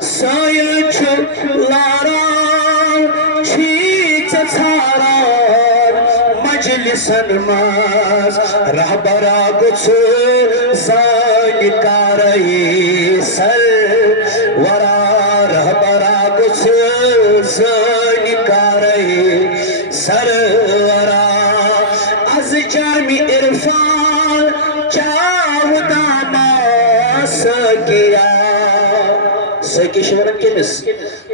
Sayıl çullara çiğce çarar Meclisen maz rahbara guçu Zanikarayı sar Vara rahbara guçu Zanikarayı sar Vara Az cami irfan Çavdama sakiya Saki şuvarın kimiz?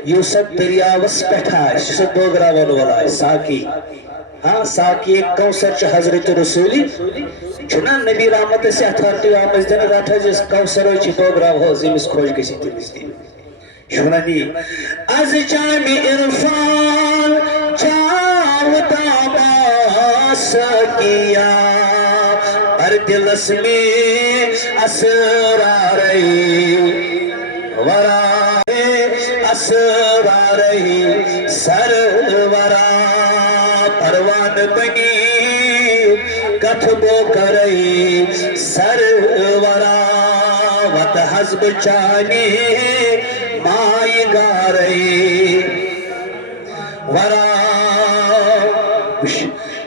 Yusuf Deryavas Petay, Yusuf Dogravan olay, Saki. Ha, Saki ek Kausar çı Hazreti Rasuli. Çuna Nabi Rahmet se atharti amazdan ratha jis Kausar çı Dograv ho zimiz khoj gesi timiz di. Şuna ni az cami irfan çavdama sakiya par dilas mein asrar Vara asrar-e sarvara parvan bani kathbo karai sarvara vat hazb chani mai garai vara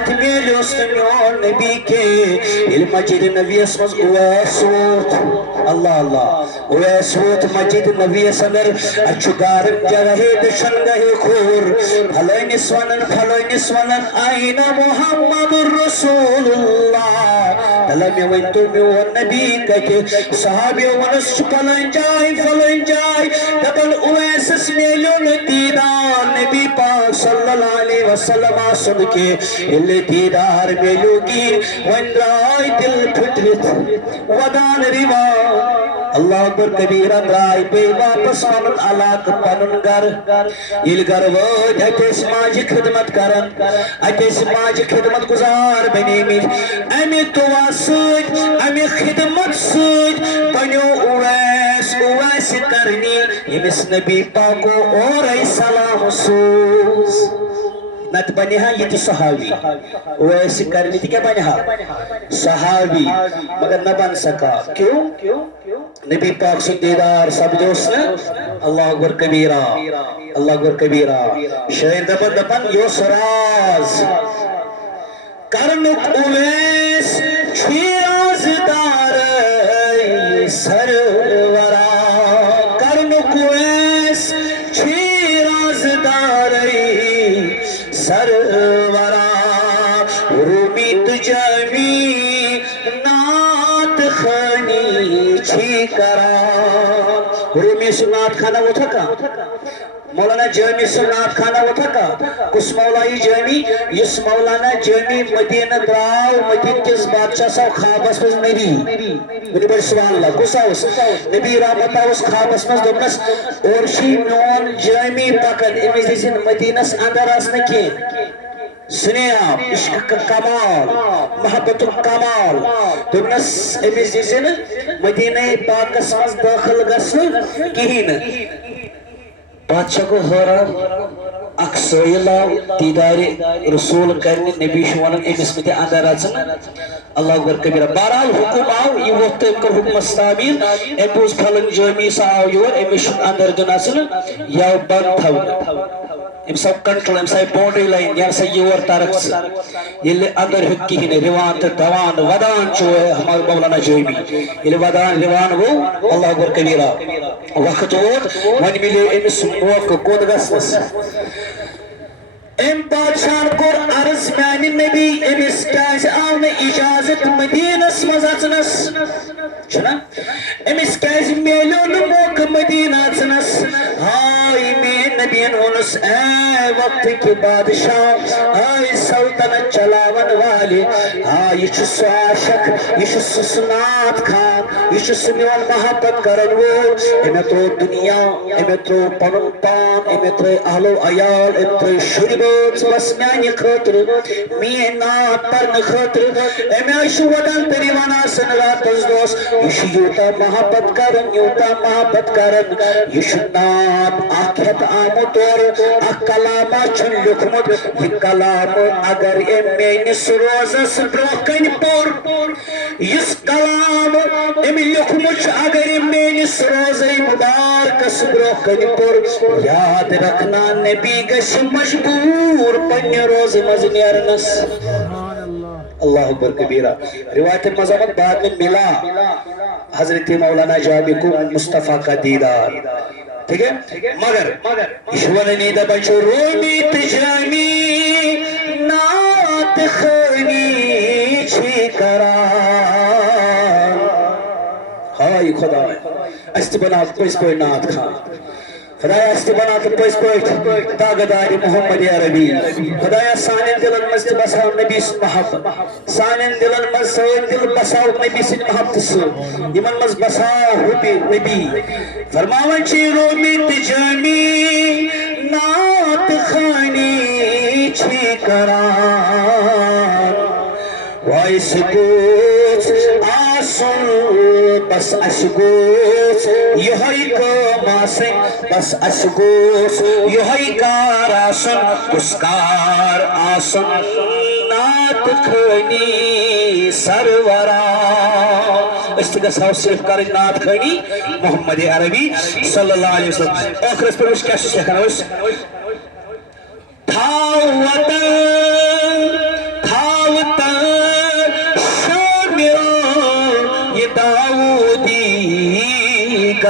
نت میلوس میون نبی کے مسجد نبی مز اویس ووت اللہ اللہ اویس ووت مسجد نبی اندر اچھو گارن جگہ دشن گہے کھور پھلٲنِس ونن آئین محمد رسول اللہ تلا مے ون تو میون نبی کتہِ صحابیو ونس فلٲنۍ جاے دپن اویسس میلیو نہٕ دیدار نبی پاک صلی اللہ علیہ وسلم سُنٛد کینٛہہ ییٚلہِ دیدار میلیو گی ون درٛاے دل پھٕٹرِتھ ودان رِوان اللہ اکبر کبیرہ درٛاے بیٚیہِ واپس پنُن علاقہٕ پنُن گرٕ ییٚلہِ گرٕ وٲتۍ اَتہِ ٲسۍ ماجہِ خدمت کران اَتہِ ٲسۍ ماجہِ خدمت گُزار بنیمٕتۍ امہِ دُعا سۭتۍ امہِ خدمت سۭتۍ بنیو اویس کرنی ییٚمِس نبی پاکو اورے سلام سوز نت بنہا یہ صحابی اویس کرنی تہ کیا بنہا صحابی مگر نہ بن سکا کیوں نبی پاک سے دیدار سپدوس نا اللہ اکبر کبیرہ شاعر دپن یوس راز کرنک اویس چھی رازدار سرورا کرنک اویس چھی رازدار سرورا رومی تجمی نات خانی چھی کرا رومی سے نات خانہ وہ تھا مولانا جامی سے نات خانہ وہ تھا کس مولائی جامی اس مولانا جامی مدینہ دراو مدین کس بادشاہ سا خوابس مز نبی بنی بڑی سبحان اللہ کس آوس نبی رحمت آوس خوابس مز دبنس اور شی میون جامی پکن امیز دیسن مدینہ اندر آسنا کی سنیا عشق کا کمال محبت کمال دبنس امیز دیسن مدینہ پاکس مز داخل گسن کہین بادشاہ کو حیران اک سٲیِل آو دیدار رسول کرنہِ نبی چھُ ونان أمِس مہ دِ اندر اژن اللہ اکبر کبیرہ بہرحال حکم آو یہ ووت تٔمۍ کٔر حکمس تعمیٖل أمۍ بوٗز پھلٲنۍ جٲمی سا آو یور أمِس چھُنہٕ اندر دیُن اژن یہِ آو بند تھاونہٕ أمِس آو کنٹرول أمِس آیہِ باونڈری لاین یہِ ہسا یور ترکھ ژٕ ییٚلہِ اندر ہیوٚک کِہیٖنۍ رِوان تہٕ دوان ودان چھُ مولانا جٲمی ییٚلہِ ودان رِوان گوٚو اللہ اکبر کبیرہ وقت ووت وۄنۍ مِلیو أمِس موقعہٕ کوٚت گژھنس ام بادشاہ کور عرض میانہِ نبی أمِس کیازِ آو نہٕ اجازت مدینس منٛز اژنس چھُنا أمِس کیازِ میلیو نہٕ موقعہٕ مدینہ اژنس ہاے میٲنۍ نبیَن ووٚنُس اے وقتٕکۍ بادشاہ اے سلطنت چلاون والہِ ہاے یہِ چھُ سُہ عاشق یہِ چھُ سُہ نات خان یہِ چھُ سُہ میون محبت کرن وول أمۍ ترٛوو دُنیا أمۍ ترٛوو پنُن پان أمۍ ترٛٲے اہلو عیال أمۍ ترٛٲے شُرۍ بٲژ بس میانہِ خٲطرٕ میٲنۍ نات پرنہٕ خٲطرٕ أمۍ حظ چھُ ودان تہٕ رِوان آسان راتس دۄہس یہِ چھُ یوٗتاہ محبت کران یہِ چھُ نات اکھ ہٮ۪تھ آمُت اورٕ اکھ کلامہ چھُن لیوٗکھمُت یہِ کلامہٕ اگر أمۍ میٲنِس روزس برونٛہہ کنہِ پوٚر یُس کلامہٕ أمۍ لیوٗکھمُت چھُ اگر أمۍ میٲنِس روزے مُبارکس برونٛہہ کنہِ پوٚر یاد رکھنا نبی گژھِ مجبوٗر پننہِ روزٕ منٛز نیرنس اللہ اکبر کبیرہ روایتن مز آمد بعد میں ملا حضرت مولانا جامی کو مصطفیٰ کا دیدار ٹھیک ہے مگر اشوالنی دبن چھو رومی تجامی نات خانی چھی کران ہائی خدا است بنا پس کوئی نات خان خدایا است بنا پس کوئی تاغداری محمد عربی خدایا سانین دلن مز بساو نبی سن محبت سانین دلن مز سوین دل بساو نبی سن محبت سن یمن مز بساو حب نبی فرماون چی رومی تجامی نات خانی چھی کران وائس گوچ آسن بس اشگوچ یہی کام آسن بس اشگوچ یہی کار آسن کسکار آسن نات خانی سرورا استگاس ہاو صرف کریں نات خانی محمد عربی صلی اللہ علیہ وسلم آخرس پر اس کیا شش لکھنا اس تھا وطن تھا